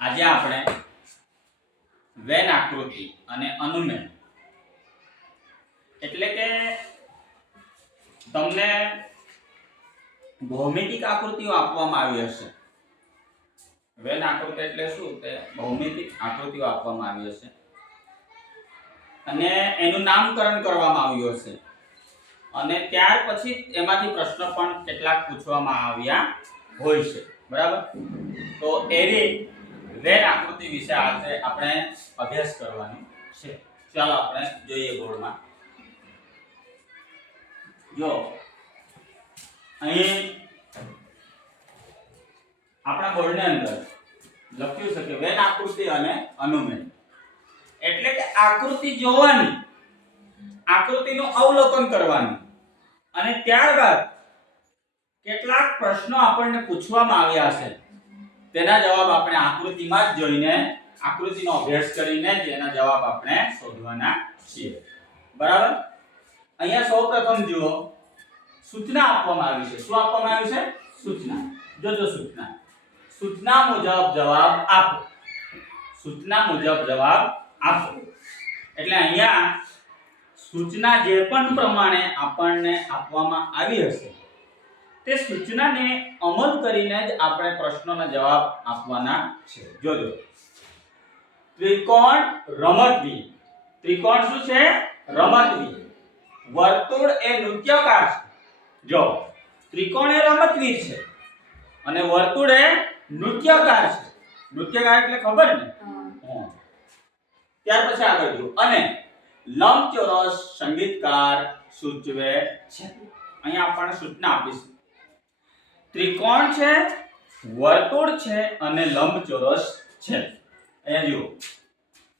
આજે આપણે વેન આકૃતિ અને અનુમેય. એટલે કે તમને ભૌમિતિક આકૃતિઓ આપવામાં આવી હશે. વેન આકૃતિ એટલે શું? તે ભૌમિતિક આકૃતિઓ આપવામાં આવી હશે. અને એનું નામકરણ કરવામાં આવ્યું હશે. અને ત્યાર પછી એમાંથી પ્રશ્નો પણ કેટલાક પૂછવામાં આવ્યા હોય છે. બરાબર? તો એવી વેન આકૃતિ વિશે આજે આપણે અભ્યાસ કરવાનો છે. ચાલો આપણે જોઈએ બોર્ડમાં. જો, અહીં આપણા બોર્ડની અંદર લખ્યું છે કે વેન આકૃતિ અને અનુમેય. એટલે કે આકૃતિ જોવાની, આકૃતિનું અવલોકન કરવાનું. અને ત્યારબાદ કેટલાક પ્રશ્નો આપણને પૂછવામાં આવ્યા છે. તેના જવાબ આપણે આકૃતિમાં જ જોઈને, આકૃતિનો અભ્યાસ કરીને તેના જવાબ આપણે શોધવાના છીએ. બરાબર? અહીંયા સૌપ્રથમ જુઓ, સૂચના આપવામાં આવી છે. શું આપવામાં આવ્યું છે? સૂચના. જોજો સૂચના. સૂચના મુજબ જવાબ આપો. સૂચના મુજબ જવાબ આપો. એટલે અહીંયા સૂચના જે પણ પ્રમાણે આપણને આપવામાં આવી હશે તે સૂચનાને અમલ કરીને જ આપણે પ્રશ્નોના જવાબ આપવાના છે. જોજો. ત્રિકોણ રમતવી ત્રિકોણ શું છે? રમતવી વર્તુળ એ નૃત્યકાર છે. જો. ત્રિકોણ એ રમતવીર છે. અને વર્તુળ એ નૃત્યકાર છે. નૃત્યકાર એટલે ખબર ને. ત્યાર પછી આગળ જો અને લંબચોરસ સંગીતકાર સૂચવે છે. અહીંયા આપણને સૂચના આપી છે ત્રિકોણ છે, વર્તુળ છે અને લંબચોરસ છે. અહીંયા જુઓ.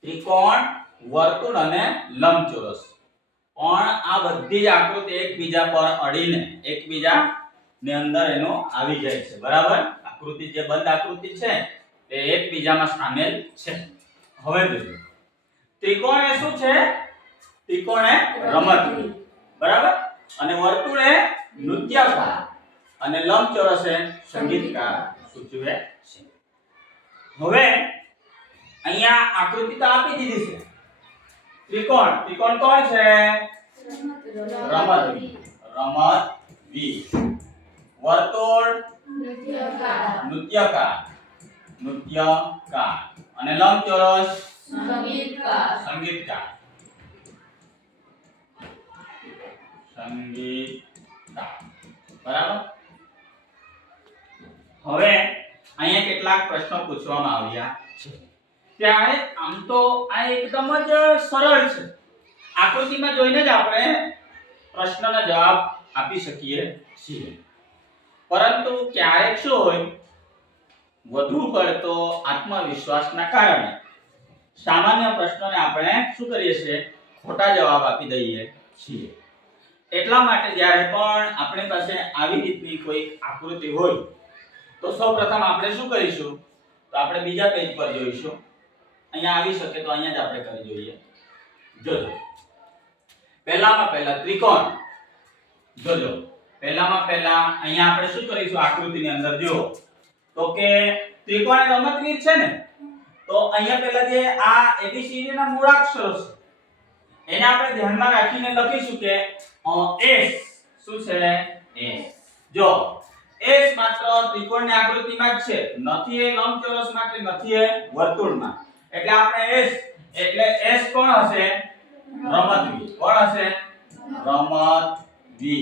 ત્રિકોણ, વર્તુળ અને લંબચોરસ. પણ આ બધી જ આકૃતિ એકબીજા પર અડીને એકબીજા ની અંદર એનો આવી જાય છે. બરાબર? આકૃતિ જે બંધ આકૃતિ છે તે એકબીજામાં સામેલ છે. હવે જોઈએ. ત્રિકોણ એ શું છે? ત્રિકોણ એ રમત. બરાબર? અને વર્તુળ એ નૃત્યકાર. અને લંબચોરસ સંગીતકાર. સૂચવે છે. હવે અહીંયા આકૃતિ તો આપી દીધી છે. ત્રિકોણ. ત્રિકોણ કોણ છે? રમત રમત વી વર્તુળ. નૃત્યકાર. નૃત્યકાર. અને લંબચોરસ? સંગીતકાર. સંગીતકાર. બરાબર? હવે અહીંયા કેટલાક પ્રશ્નો પૂછવામાં આવ્યા છે. ત્યારે આમ તો આ એકદમ જ સરળ છે. આકૃતિમાં જોઈને જ આપણે પ્રશ્નના જવાબ આપી શકીએ છીએ. પરંતુ ક્યારેક શું હોય? વધુ પડતો આત્મવિશ્વાસના કારણે. સામાન્ય પ્રશ્નોને આપણે શું કરીએ છીએ? ખોટા જવાબ આપી દઈએ છીએ. એટલા માટે જ્યારે પણ આપણી પાસે આવી રીતની કોઈ આકૃતિ હોય તો સૌપ્રથમ આપણે શું કરીશું? તો આપણે બીજા પેજ પર જોઈશું. અહીંયા આવી શકે તો અહીંયા જ આપણે કરી જોઈએ જોજો. પહેલામાં પહેલા ત્રિકોણ. જોજો. પહેલામાં પહેલા અહીંયા આપણે શું કરીશું? આકૃતિની અંદર જો તો કે ત્રિકોણ એ રમતવીર છે ને? તો અહીંયા પહેલા જે આ એબીસીડી ના મૂળાક્ષરો છે, એને આપણે ધ્યાનમાં રાખીને લખીશું કે એસ. શું છે? એસ. જો. એસ માત્ર ત્રિકોણની આકૃતિમાં જ છે. નથી એ લંબચોરસમાં કે નથી એ વર્તુળમાં. એટલે આપણે એસ એટલે એસ કોણ હશે? રમતવી કોણ હશે? રમતવી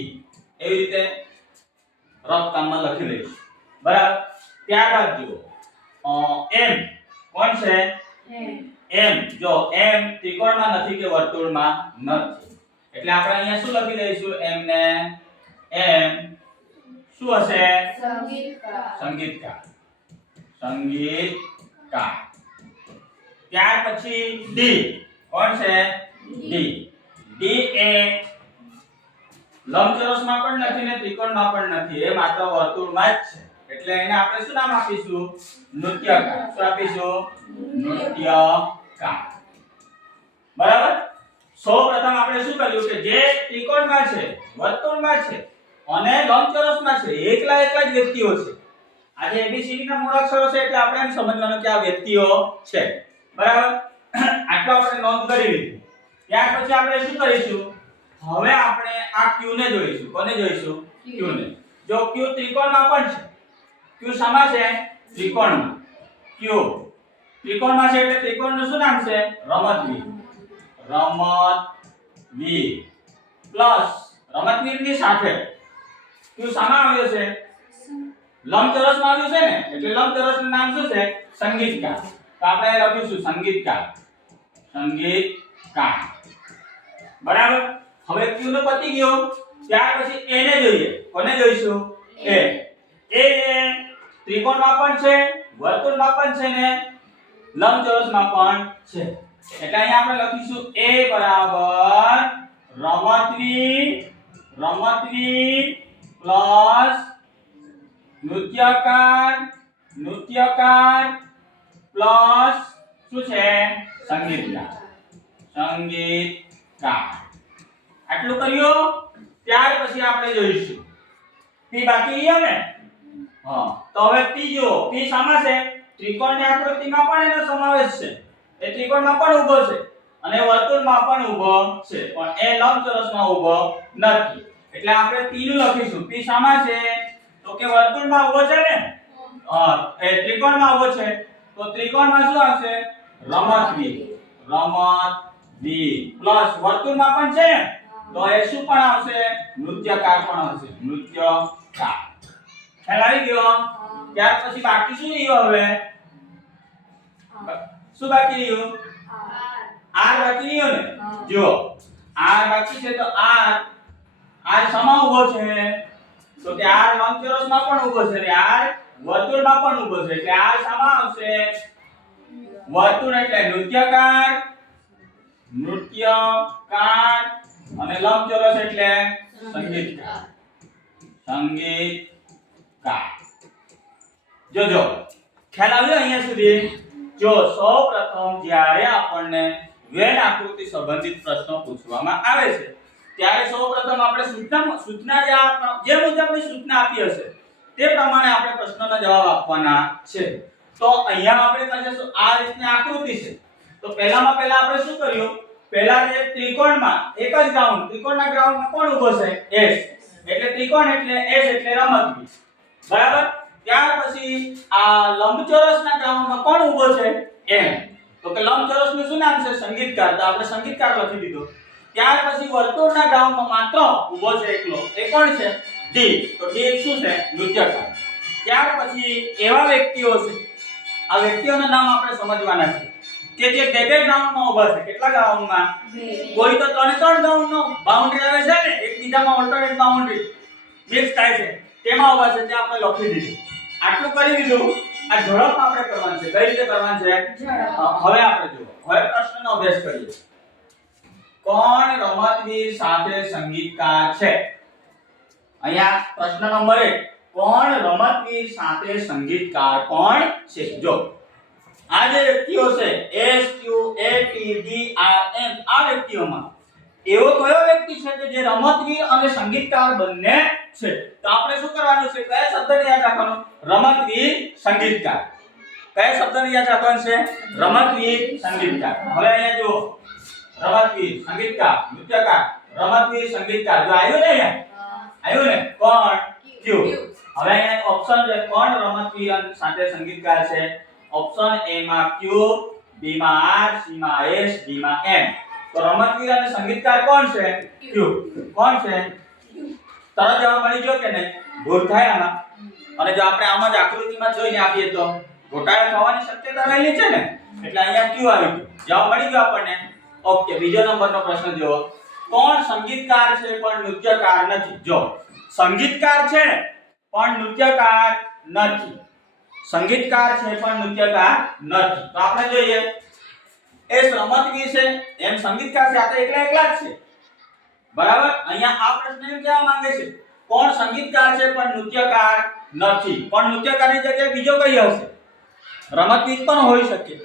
એવી રીતે રફતામાં લખી લઈશ બરાબર? ત્યારબાદ જુઓ. એમ કોણ છે? એમ જો એમ ત્રિકોણમાં નથી કે વર્તુળમાં નથી. એટલે આપણે અહીંયા શું લખી દઈશું? એમ ને એમ શું હશે? સંગીતકાર. સંગીતકાર. ત્યાર પછી ડી કોણ છે? ડી ડી એ લંબચોરસમાં પણ નથી ને ત્રિકોણમાં પણ નથી. એ માત્ર વર્તુળમાં જ છે. એટલે એને આપણે શું નામ આપીશું? નૃત્યકાર. શું આપીશું? નૃત્યકાર. બરાબર? સૌપ્રથમ આપણે શું કર્યું કે જે ત્રિકોણમાં છે વર્તુળમાં છે અને લંબચોરસમાં છે એકલા એકલા જ વ્યક્તિઓ છે. આજે એબીસીડી ના મૂળાક્ષરો છે એટલે આપણે એમ સમજવાનું કે આ વ્યક્તિઓ છે. બરાબર? આટલો આપણે નોંધ કરી લીધું. ત્યાર પછી આપણે શું કરીશું? હવે આપણે આ ક્યુ ને જોઈશું. કોને જોઈશું? ક્યુ ને. જો ક્યુ ત્રિકોણમાં પણ છે. ક્યુ શામાં છે? ત્રિકોણમાં. ક્યુ ત્રિકોણમાં છે એટલે ત્રિકોણનું શું નામ છે? રમતવીર. રમતવીર. પ્લસ રમતવીરની સાથે Q શામાં આવ્યો છે? લંબચોરસમાં આવ્યું છે ને? એટલે લંબચોરસનું નામ શું છે? સંગીતકાર. તો આપણે લખીશું, સંગીતકાર. સંગીતકાર. બરાબર? હવે ક્યુ નો પતી ગયો. ત્યાર પછી ને જોઈએ. કોને જોઈશું? એ એ ત્રિકોણમાં પણ છે વર્તુળમાં પણ છે ને લંબચોરસમાં પણ છે. એટલે અહીંયા આપણે લખીશું એ બરાબર રમતવીર રમતવીર પ્લસ નૃત્યકાર નૃત્યકાર પ્લસ શું છે? સંગીતકાર. સંગીતકાર. આટલું કર્યું? ત્યાર પછી આપણે જોઈશું. પી બાકી રહ્યો ને હા. તો હવે પી જો પી શામાં છે? ત્રિકોણની આકૃતિમાં પણ એનો સમાવેશ છે. એ ત્રિકોણમાં પણ ઊભો છે. અને વર્તુળમાં પણ ઊભો છે. પણ એ લંબચોરસમાં ઊભો નથી. એટલે આપણે P નું લખીશું. P શામાં છે? તો કે વર્તુળમાં ઊભો છે ને? હા એ ત્રિકોણમાં ઊભો છે. તો ત્રિકોણમાં શું આવશે? રમત v રમત રમતવીર. પ્લસ વર્તુળમાં પણ છે ને? તો એ શું પણ આવશે? નૃત્યકાર પણ આવશે. નૃત્યકાર. ખ્યાલ આવી ગયો? ત્યાર પછી બાકી શું રહ્યું હવે? શું બાકી રહ્યું? r બાકી રહ્યું ને? જો r બાકી છે તો આર આર સમા ઊભો છે? તો કે આર લંબચોરસમાં પણ ઊભો છે. અને આર વર્તુળમાં પણ ઊભો છે. એટલે આર સમા આવશે? વર્તુળ એટલે નૃત્યકાર નૃત્યકાર અને લંબચોરસ એટલે સંગીતકાર. સંગીતકાર. જોજો ખ્યાલ આવ્યો અહીંયા સુધી? જો સૌ પ્રથમ જ્યારે આપણને વેન આકૃતિ સંબંધિત પ્રશ્નો પૂછવામાં આવે છે ત્યારે સૌપ્રથમ આપણે સૂચના સૂચના જે જે મુજબની સૂચના આપી હશે, તે પ્રમાણે આપણે પ્રશ્નનો જવાબ આપવાના છે. તો અહીંયા આપણે કહીશું આ રીતની આકૃતિ છે. તો પહેલામાં પહેલા આપણે શું કર્યું? પહેલા જે ત્રિકોણમાં, એક જ ગ્રાઉન્ડ ત્રિકોણના ગ્રાઉન્ડમાં કોણ ઊભો છે? S. એટલે ત્રિકોણ એટલે S એટલે રમતવી બરાબર? ત્યાર પછી આ લંબચોરસના ગ્રાઉન્ડમાં કોણ ઊભો છે? M. તો કે લંબચોરસનું શું નામ છે? સંગીતકાર. તો આપણે સંગીતકાર લખી દીધો. ત્યાર પછી વર્તુળના ગ્રાઉન્ડમાં માત્ર ઊભો છે એકલો. એ કોણ છે? ડી તો ડી શું છે? નૃત્યકાર. ત્યાર પછી એવા વ્યક્તિઓ છે. આ વ્યક્તિઓના નામ આપણે સમજવાના છે. કે જે બે બે ગ્રાઉન્ડમાં ઊભા છે. કેટલા ગ્રાઉન્ડમાં કોઈ તો ત્રણે ત્રણ ગ્રાઉન્ડનો બાઉન્ડ્રી આવે છે ને એકબીજામાં ઓલ્ટરનેટ બાઉન્ડ્રી મિક્સ થાય છે. તેમાં ઊભા છે તે આપણે લખી દીધું. આટલું કરી દીધું. આ ઝડપ આપણે કરવાનું છે. કઈ રીતે કરવાનું છે? હવે આપણે જુઓ. હવે પ્રશ્નનો અભ્યાસ કરીએ. કોણ રમતવીર સાથે સંગીતકાર છે? અહીંયા પ્રશ્ન નંબર 1 કોણ રમતવીર સાથે સંગીતકાર કોણ છે? જો, આ જે વ્યક્તિઓ છે, S, Q, A T D, R, M, આ વ્યક્તિઓમાં એવો કયો વ્યક્તિ છે કે જે રમતવીર અને સંગીતકાર બંને છે? તો આપણે શું કરવાનું છે? કયા શબ્દને યાદ રાખવાનો? રમતવીર, સંગીતકાર. કયા શબ્દને યાદ રાખવાનું છે? રમતવીર, સંગીતકાર. હવે અહીંયા જુઓ. રમતવીર સંગીતકાર નૃત્યકાર રમતવીર સંગીતકાર. જો આવ્યું ને આવ્યું ને? કોણ? ક્યુ. હવે અહીંયા ઓપ્શન છે. કોણ રમતવીર સાથે સંગીતકાર છે? ઓપ્શન એ માં ક્યુ બી માં આર સી માં એસ ડી માં એમ. તો રમતવીર અને સંગીતકાર કોણ છે? ક્યુ. કોણ છે? તરત જવાબ મળી ગયો કે નહીં? ભૂલ થાય આમાં. અને જો આપણે આમાં જ આકૃતિમાં જોઈને આપીએ તો. ઘોટાળો થવાની શક્યતા રહેલી છે ને? એટલે અહીંયા ક્યુ આવી ગયું. જવાબ મળી ગયો આપણને. ઓકે બીજો નંબરનો પ્રશ્ન જુઓ. કોણ સંગીતકાર છે પણ નૃત્યકાર નથી? જો, સંગીતકાર છે પણ નૃત્યકાર નથી. સંગીતકાર છે પણ નૃત્યકાર નથી. તો આપણે જોઈએ. એ રમતવીર છે, એમ સંગીતકાર છે, આ તો એકલા એકલા જ છે. બરાબર? અહીંયા આ પ્રશ્ન એમ કહેવા માંગે છે, કોણ સંગીતકાર છે પણ નૃત્યકાર નથી? પણ નૃત્યકારની જગ્યાએ બીજો કઈ હશે રમતવીર પણ હોઈ શકે.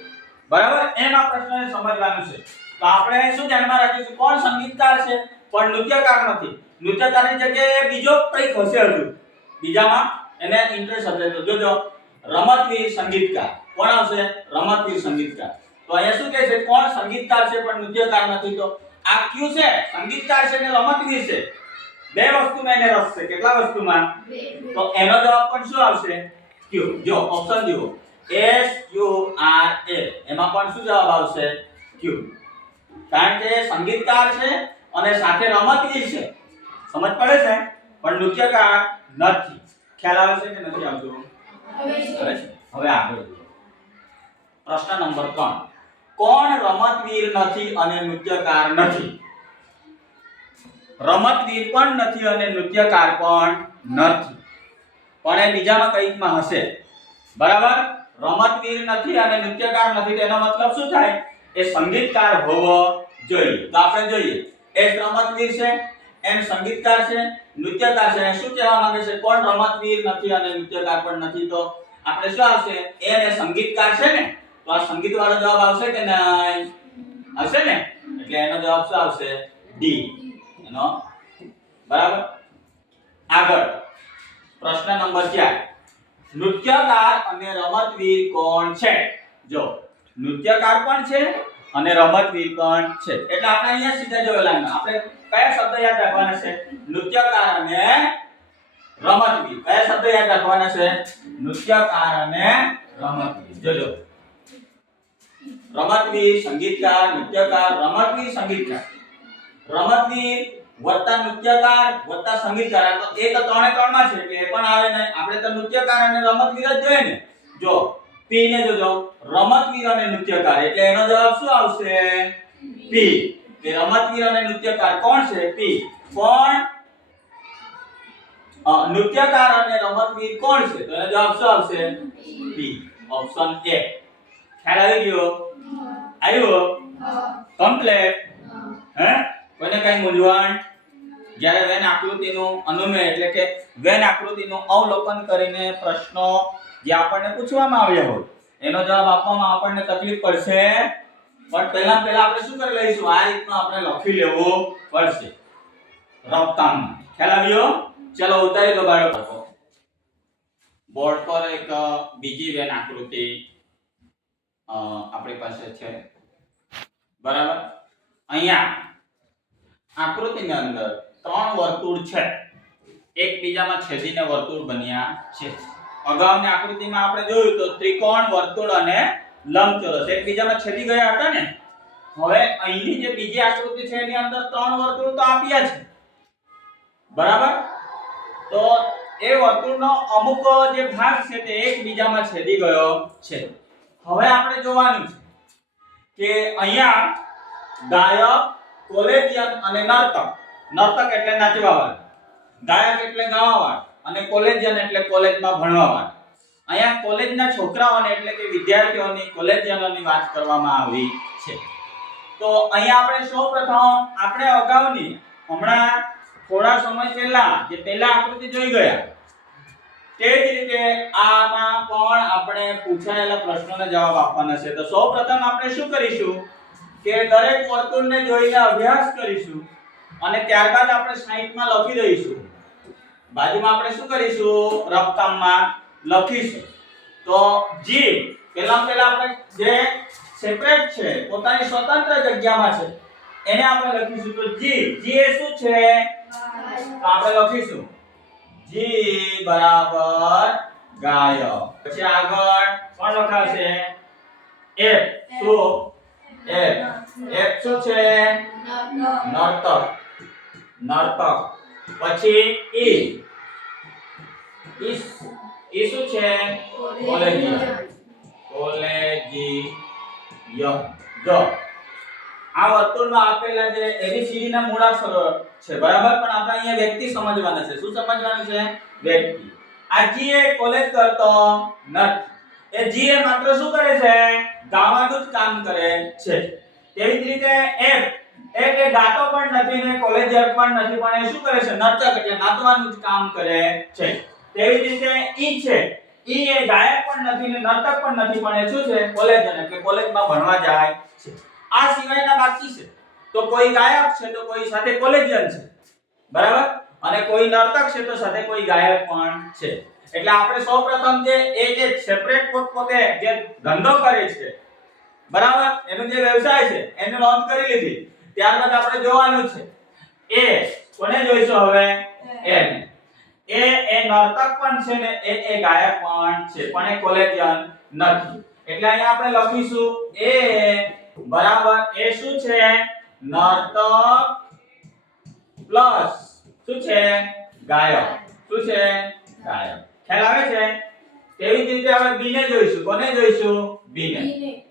બરાબર? એમ આ પ્રશ્નને સમજવાનું છે. તો આપણે શું ધ્યાનમાં રાખીશું કોણ સંગીતકાર છે? પણ નૃત્યકાર નથી. નૃત્યકારની જગ્યાએ બીજો કંઈક હશે હજુ. બીજામાં એને ઇન્ટરેસ્ટ હશે. તો જોજો રમતવીર સંગીતકાર. કોણ આવશે? રમતવીર સંગીતકાર. તો અહીંયા શું કહે છે? કોણ સંગીતકાર છે પણ નૃત્યકાર નથી? તો આ ક્યુ છે? સંગીતકાર છે ને રમતવીર છે. બે વસ્તુમાં એને રસ છે. કેટલા વસ્તુમાં? તો એનો જવાબ પણ શું આવશે? ક્યુ. જો ઓપ્શન જુઓ. એસ યુ આર એ એમાં પણ શું જવાબ આવશે? ક્યુ. કારણ કે સંગીતકાર છે અને સાથે રમતવીર છે. સમજ પડે છે? પણ નૃત્યકાર નથી. ખ્યાલ આવે છે કે નથી આવતો? હવે આગળ પ્રશ્ન નંબર 3 કોણ રમતવીર નથી અને નૃત્યકાર નથી? રમતવીર પણ નથી અને નૃત્યકાર પણ નથી. પણ એ બીજામાં કંઈકમાં હશે. બરાબર? રમતવીર નથી અને નૃત્યકાર નથી તેનો મતલબ શું થાય? એ સંગીતકાર હોવો જોઈએ. તો આપણે જોઈએ. એ રમતવીર છે, એમ સંગીતકાર છે, નૃત્યકાર છે. શું કહેવા માંગે છે? કોણ રમતવીર નથી અને નૃત્યકાર પણ નથી? તો આપણે શું આવશે? એ સંગીતકાર છે ને? તો આ સંગીત વાળો જવાબ આવશે કે નહીં? હશે ને? એટલે એનો જવાબ શું આવશે? ડી એનો? બરાબર? આગળ. પ્રશ્ન નંબર 4 નૃત્યકાર અને રમતવીર કોણ છે? જો નૃત્યકાર પણ છે અને રમતવીર પણ છે. એટલે આપણે અહીંયા સીધા જોયેલા આપણે કયા શબ્દ યાદ રાખવાના છે? નૃત્યકાર અને રમતવીર. કયા શબ્દ યાદ રાખવાના છે? નૃત્યકાર અને રમતવીર. જોજો. રમતવીર, સંગીતકાર, નૃત્યકાર, રમતવીર, સંગીતકાર. રમતવીર વત્તા નૃત્યકાર વત્તા સંગીતકાર. તો એ તો ત્રણે ત્રણમાં છે એટલે એ પણ આવે ને આપણે તો નૃત્યકાર અને રમતવીર જ જોઈએ ને. જો પી ને જોજો રમતવીર અને નૃત્યકાર. એટલે એનો જવાબ શું આવશે? પી. કે રમતવીર અને નૃત્યકાર કોણ છે? પી. કોણ? નૃત્યકાર અને રમતવીર કોણ છે? તો એનો જવાબ શું આવશે? પી. Option A. ખ્યાલ આવી ગયો? આવ્યો? કમ્પ્લેટ? હે? કોઈને કઈ મૂંઝવણ? જ્યારે વેન આકૃતિનું અનુમેય એટલે કે વેન આકૃતિનું અવલોકન કરીને પ્રશ્નો જે આપણને પૂછવામાં આવ્યા હોય, એનો જવાબ આપવામાં આપણને તકલીફ પડશે. પણ પહેલા પહેલા આપણે શું કરી લઈશું? આ રીતનું આપણે લખી લેવું પડશે. રફતામ ખ્યાલ આવ્યો? ચલો ઉતારી દો બાળકો. બોર્ડ પર એક બીજી વેન આકૃતિ આપણી પાસે છે. બરાબર? અહીંયા, આકૃતિની અંદર ત્રણ વર્તુળ છે. એકબીજામાં છેદીને વર્તુળ બન્યા છે. અગાઉની આકૃતિમાં આપણે જોયું તો ત્રિકોણ, વર્તુળ અને લંબચોરસ એકબીજામાં છેદી ગયા હતા ને? હવે અહીંની જે બીજી આકૃતિ છે એની અંદર ત્રણ વર્તુળ તો આપ્યા છે. બરાબર? તો એ વર્તુળનો અમુક જે ભાગ છે તે એકબીજામાં છેદી ગયો છે. હવે આપણે જોવાનું છે કે અહીંયા ગાયક કોલેજિયન અને નર્તક નર્તક એટલે નાચવાવાળા, ગાયક એટલે ગાવાવાળા અને કોલેજિયન એટલે કોલેજમાં ભણવાવાળા. અહીંયા કોલેજના છોકરાઓને એટલે કે વિદ્યાર્થીઓની, કોલેજિયનોની વાત કરવામાં આવી છે. તો અહીંયા આપણે સૌપ્રથમ આપણે અગાઉની, હમણાં થોડા સમય પહેલા જે પહેલા આકૃતિ જોઈ ગયા, તે જ રીતે આમાં પણ આપણે પૂછાયેલા પ્રશ્નોના જવાબ આપવાના છે. તો સૌપ્રથમ આપણે શું કરીશું? કે દરેક વર્તુળને જોઈને અભ્યાસ કરીશું. અને ત્યારબાદ આપણે સાઈટમાં લખી દઈશું. બાજુમાં આપણે શું કરીશું? રકમમાં લખીશું. તો જી પહેલા પહેલા આપણે જે સેપરેટ છે પોતાની સ્વતંત્ર જગ્યામાં છે એને આપણે લખીશું. તો જી જી એ શું છે? તો આપણે લખીશું. જી બરાબર ગાય. પછી આગળ કોણ લખાશે? એફ શું? એફ એફ શું છે? નર્તક. નર્તક. પછી ઈ. ઈ ઈ શું છે? કોલેજિયમ. કોલેજિયમ જો, આ વર્તુળમાં આપેલા જે એબીસીડી ના મૂળાક્ષરો છે, બરાબર? પણ આપણે અહીંયા વ્યક્તિ સમજવાના છે. શું સમજવાનું છે? વ્યક્તિ. આ જી એ કોલેજ કરતો નથી. એ જી એ માત્ર શું કરે છે? ગાવાનું જ કામ કરે છે. તેવી જ રીતે એફ એ કે ગાતો પણ નથી ને કોલેજર પણ નથી, પણ એ શું કરે છે? નર્તક એટલે નાચવાનું જ કામ કરે છે. તેવી રીતે ઈ છે. ઈ એ ગાયક પણ નથી ને નર્તક પણ નથી, પણ એ શું છે? કોલેજર એટલે કોલેજમાં ભણવા જાય છે. આ સિવાયના બાકી છે. તો કોઈ ગાયક છે તો કોઈ સાથે કોલેજિયન છે. બરાબર? અને કોઈ નર્તક છે તો સાથે કોઈ ગાયક પણ છે. એટલે આપણે સૌપ્રથમ જે એ જે સેપરેટ પોતે જે ધંધો કરે છે, બરાબર? એનો જે વ્યવસાય છે, એને નોંધ કરી લીધી. ત્યારબાદ આપણે જોવાનું છે. એ કોને જોઈશું હવે? એને. એ એ નર્તક પણ છે ને એ એ ગાયક પણ છે પણ એ કોલેજિયન નથી. એટલે અહીંયા આપણે લખીશું એ બરાબર એ શું છે? નર્તક પ્લસ શું છે? ગાયક. શું છે? ગાયક. ખ્યાલ આવે છે? તેવી જ રીતે આપણે બી ને જોઈશું. કોને જોઈશું? બી ને.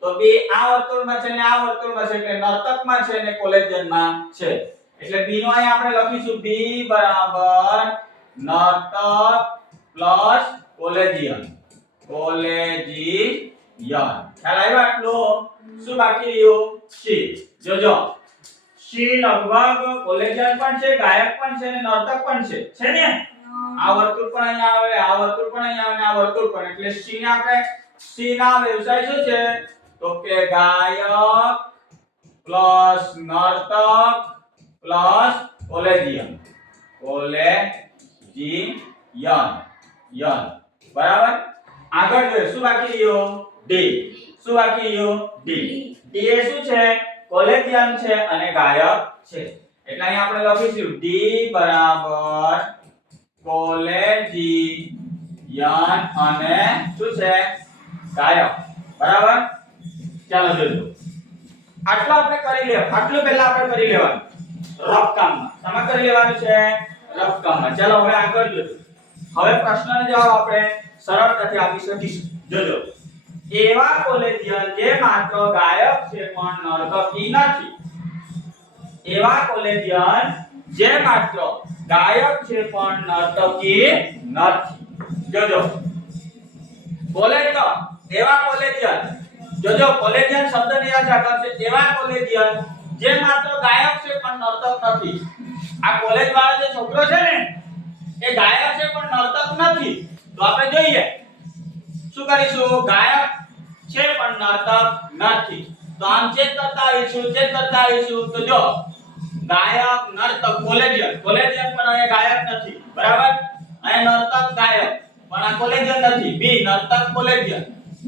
તો બે આ વર્તુળમાં છે ને આ વર્તુળમાં છે એટલે નર્તકમાં છે ને કોલેજનમાં છે. એટલે બી નો અહીં આપણે લખીશું બી બરાબર નર્તક પ્લસ કોલેજિયન. કોલેજિયન. ખ્યાલ આવ્યો આટલો? શું બાકી રહ્યું? સી. જોજો. સી લગભગ કોલેજિયન પણ છે ગાયક પણ છે ને નર્તક પણ છે. છે ને? આ વર્તુળ પણ અહીંયા આવે આ વર્તુળ પણ અહીંયા આવે આ વર્તુળ પણ. એટલે સી ને આપણે સી ના વ્યવસાય શું છે? તો કે ગાયક પ્લસ નર્તક પ્લસ કોલેજિયન. કોલેજિયન. યન. બરાબર? આગળ જોઈએ. શું બાકી રહ્યું? ડી. શું બાકી રહ્યું? ડી. ડી એ શું છે? કોલેજિયન છે અને ગાયક છે. એટલે અહીં આપણે લખીશું. ડી બરાબર કોલેજિયન અને શું છે? ગાયક બરાબર? ચાલો જોજો. આટલું આપણે કરી લેવા આટલું પહેલા આપણે કરી લેવાનું. રફ કામમાં તમે કરી લેવાનું છે? રફ કામમાં ચાલો, હવે આગળ જોજો. હવે પ્રશ્નનો જવાબ આપણે સરળતાથી આપી શકીશું. જોજો. એવા કોલેજિયન જે માત્ર ગાયક છે, પણ નર્તકી નથી. એવા કોલેજિયન જે માત્ર ગાયક છે, પણ નર્તકી નથી. જોજો. કોલેજ તો. એવા કોલેજિયન જોજો કોલેજિયન શબ્દ યાદ છે, એવા કોલેજિયન, જે માત્ર ગાયક છે પણ નર્તક નથી. આ કોલેજ વાળો જે છોકરો છે ને, એ ગાયક છે પણ નર્તક નથી. તો આપણે જોઈએ, શું કરીશું? ગાયક છે પણ નર્તક નથી. તો આમ ચેક કરતા આવીશું, ચેક કરતા આવીશું. તો જો, ગાયક, નર્તક, કોલેજિયન. કોલેજિયન પણ અહીંયા ગાયક નથી. બરાબર? અહીંયા નર્તક, ગાયક. પણ આ કોલેજિયન નથી. બી, નર્તક, કોલેજિયન.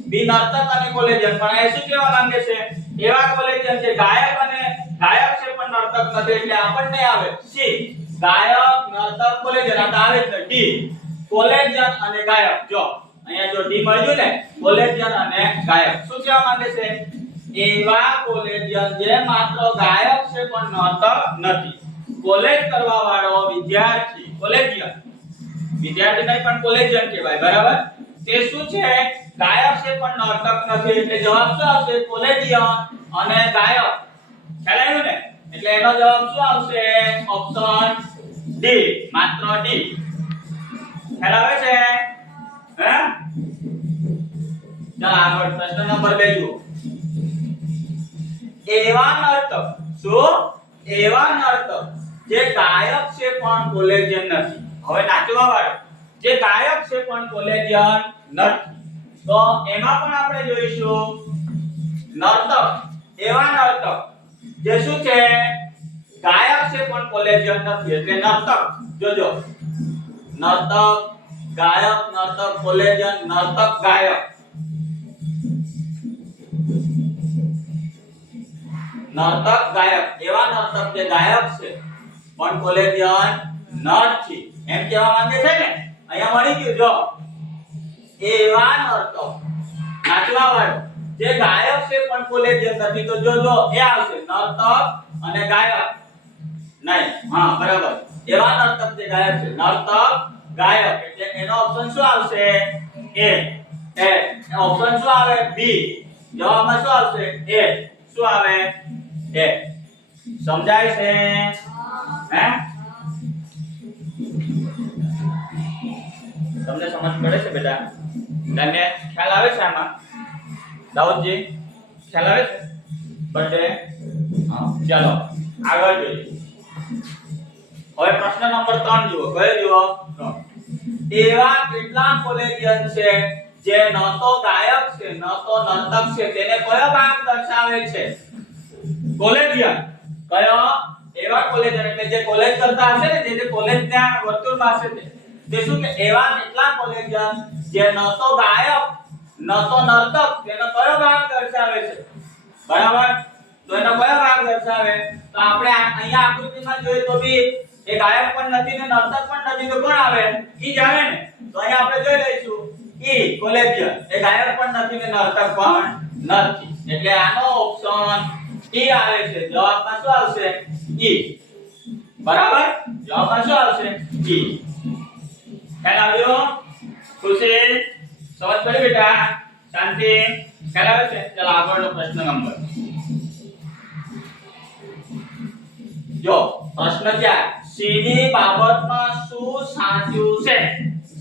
બી અને કોલેજન પણ એ શું કહેવા માંગે છે? એવા કોલેજિયન છે, ગાયક અને ગાયક છે પણ નર્તક નથી, એટલે આપણને આવે સી. ગાયક નર્તક કોલેજન આ આવે છે ડી. કોલેજન અને ગાયક. જો, અહીંયા જો ડી મળ્યું ને કોલેજન અને ગાયક. શું કહેવા માંગે છે? એવા કોલેજન જે માત્ર ગાયક છે પણ નર્તક નથી. કોલેજ કરવા વાળો વિદ્યાર્થી, કોલેજિયન. વિદ્યાર્થી નહીં પણ કોલેજિયન કહેવાય, બરાબર? તે શું છે? ગાયક છે પણ નર્તક નથી, એટલે જવાબ શું આવશે? કોલેજિયન. અને ગાયક. ખ્યાલ ને? એટલે એનો જવાબ શું આવશે? Option D. માત્ર ડી. ખ્યાલ છે? હે? ચાલ આગળ, પ્રશ્ન નંબર 2 જુઓ. એવા નર્તક શું એવા નર્તક જે ગાયક છે પણ કોલેજિયન નથી. હવે નાચવા વાળો જે ગાયક છે પણ કોલેજિયન નથી તો એમાં પણ આપણે જોઈશું નર્તક, એવા નર્તક જે શું છે? ગાયક છે પણ કોલેજિયન નથી, એટલે નર્તક. જોજો. નર્તક, ગાયક, નર્તક કોલેજિયન નર્તક, ગાયક. નર્તક, ગાયક. એવા નર્તક જે ગાયક છે, પણ કોલેજિયન નથી એમ કહેવા માંગે છે ને? અહીંયા મળી ગયું, જો. એવા નર્તક નાચવા વાળો જે ગાયક છે પણ કોલેજિયન નથી તો જો જો એ આવશે. નર્તક અને ગાયક. નહીં. હા, બરાબર. એવા નર્તક જે ગાયક છે. નર્તક, ગાયક. એટલે એનો ઓપ્શન શું આવશે? એ. એ. ઓપ્શન શું આવે? બી. જવાબમાં શું આવશે? એ. શું આવે? એ. સમજાય છે? હે? તમને સમજ પડે છે બેટા તને ખ્યાલ આવે છે આમાં? દાઉદજી, ખ્યાલ આવે છે? બર્થડે. ચાલો, આગળ જોઈએ. હવે પ્રશ્ન નંબર 3 જુઓ. કયો જુઓ? એવા કેટલા કોલેજિયન છે જે ન તો ગાયક છે, ન તો નર્તક છે? તેને કયો ભાગ દર્શાવે છે? કોલેજિયન. કયો? એવા કોલેજિયન એટલે જે કોલેજ કરતા હશે ને જે કોલેજ ત્યાં વર્તુળમાં હશે તે. તે કે એવા કેટલા કોલેજન જે ન તો ગાયક, ન તો નર્તક તેનો કયો ભાગ દર્શાવે છે? બરાબર? તો એનો કયો ભાગ દર્શાવે? તો આપણે અહીંયા આકૃતિમાં જોઈએ તો બી એ ગાયક પણ નથી ને નર્તક પણ નથી તો કોણ આવે? ઈ જ ને? તો અહીંયા આપણે જોઈ લઈશું. ઈ કોલેજિયન. એ ગાયક પણ નથી ને નર્તક પણ નથી. એટલે આનો ઓપ્શન ઈ આવે છે. જવાબમાં શું આવશે? ઈ. બરાબર? જવાબમાં શું આવશે? ઈ. ખ્યાલ આવ્યો? ખુશી? સમજ પડી બેટા? શાંતિ? ખ્યાલ આવે છે? ચાલો આગળનો પ્રશ્ન નંબર. જો, પ્રશ્ન ચાર સીની બાબતમાં શું સાચું છે?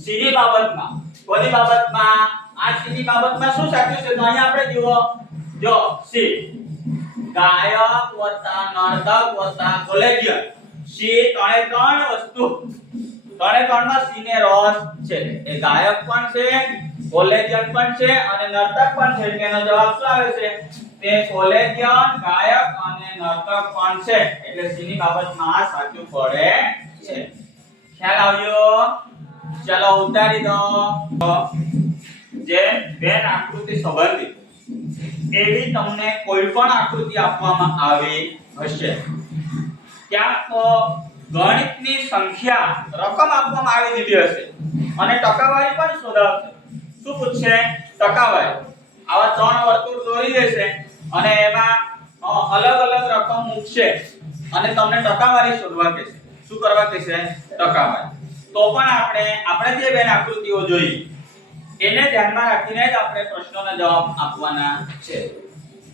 સીની બાબતમાં. કોની બાબતમાં? આ સીની બાબતમાં શું સાચું છે? તો અહીંયા આપણે જુઓ. જો, સી. ગાયક વત્તા નર્તક વત્તા કોલેજિયન. સી, ત્રણે ત્રણ વસ્તુ. ત્રણે ત્રણમાં સિને રસ છે. એ ગાયક પણ છે કોલેજિયન પણ છે અને નર્તક પણ છે. તેનો જવાબ શું આવે છે? તે કોલેજિયન ગાયક અને નર્તક પણ છે. એટલે સિની બાબતમાં આ સાચું પડે છે. ખ્યાલ આવ્યો? ચાલો ઉતારી દો. જે બેન આકૃતિ સંબંધિત. એવી તમને કોઈ પણ આકૃતિ આપવામાં આવી હશે. ક્યાંક ગણિતની સંખ્યા રકમ આપવામાં આવી દીધી હશે અને ટકાવારી પણ શોધાવશે. શું પૂછશે? ટકાવારી. આવા ત્રણ વર્તુળ દોરી દેશે અને એમાં અલગ અલગ રકમ મૂકશે અને તમને ટકાવારી શોધવા કહેશે. શું કરવા કહેશે? ટકાવારી. તો પણ આપણે આપણે જે બેન આકૃતિઓ જોઈ, એને ધ્યાનમાં રાખીને જ આપણે પ્રશ્નોના જવાબ આપવાના છે.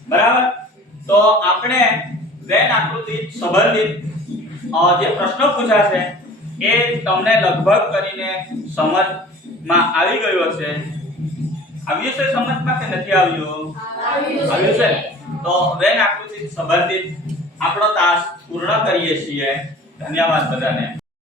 બરાબર? તો આપણે વેન આકૃતિ સંબંધિત જે પ્રશ્નો પૂછાશે એ તમને લગભગ કરીને સમજમાં આવી ગયો હશે. આવ્યું છે સમજમાં કે નથી આવ્યું? આવ્યું છે. તો વેન આકૃતિ સંબંધિત આપણો તાસ પૂર્ણ કરીએ છીએ. ધન્યવાદ બધાને.